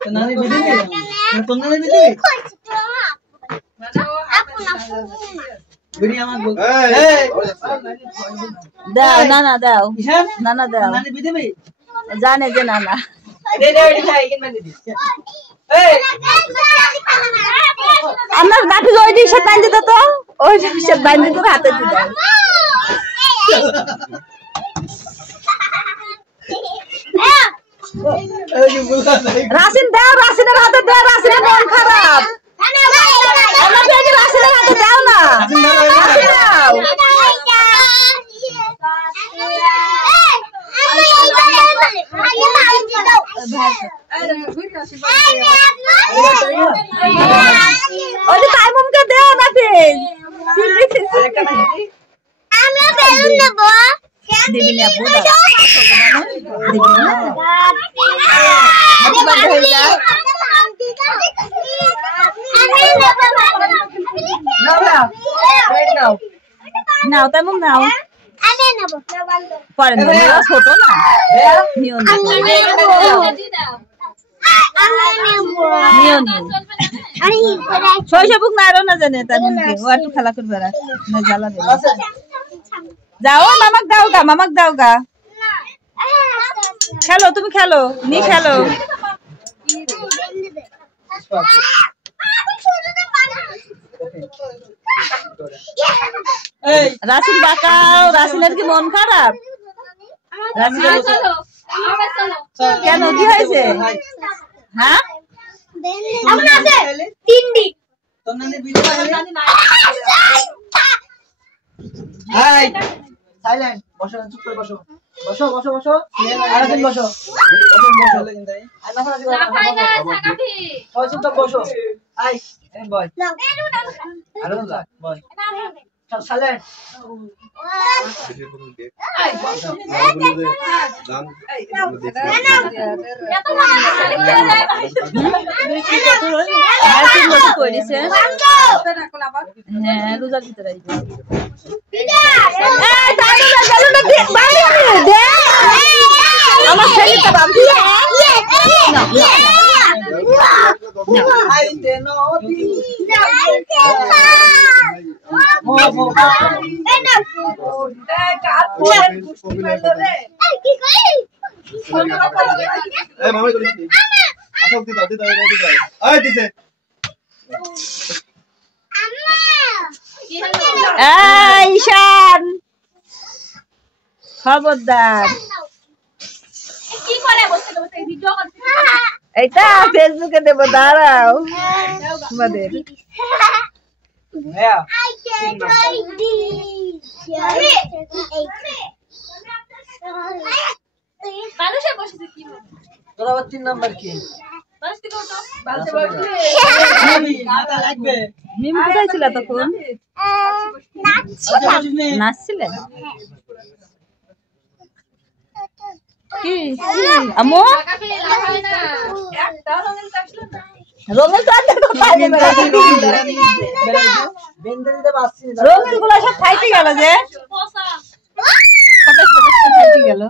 নানি বিধি তোর নানি বিধি বিধি আমার বল দাও নানা দাও নানা দাও নানি বিধি জানে যে নানা আমার বাকি ওই টি-শার্ট বাঁধ দিত তো ওই টি-শার্ট বাঁধ দিত হাতে দিত রাসিন দাও রাসিনের হাতে দাও রাসিনের মন খারাপ আমার বেটি রাসিনের হাতে দাও না রাসিন দাও ওই তাই মুমকে দাও না আমরা বেলুন নেব দিবি না বুদা দিবি না হাত বাঁধ হয়ে যা নাও তাই মুম নাও আমি নেব পরে না ছোট না নিও নিও শৈশবুক নারো না জানে তাই মুমকে ও একটু খেলা করবে না জ্বালা দেবে যাও মামাক দাও গা খেলো তুমি খেলো নি খেলো রাসিন বাঁকাও রাসিনের কি মন খারাপ কেন কি হয়েছে হ্যাঁ তিনডি তোর নানি বিধি সাইলেন্ট বসো চুপ করে বসো বসো বসো বসো আরেকদিন বসো বসো কিন্তু আই মাথা সবাই চুপ বসো আই বয় আরে বয় চল সাইলেন্ট হ্যাঁ রোজার ভিতরে আমার ছেলেটা বাবু ঈশান খবরদার এইটা ফেসবুকে দেবো দাঁড়াও তোমাদের তোরা 3 নাম্বার কি মিম কোথায় ছিল তখন নাচছিলে কি আম্মু রঙের রঙের গুলো সব খাইতে গেল যে গেল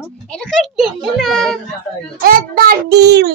ডিম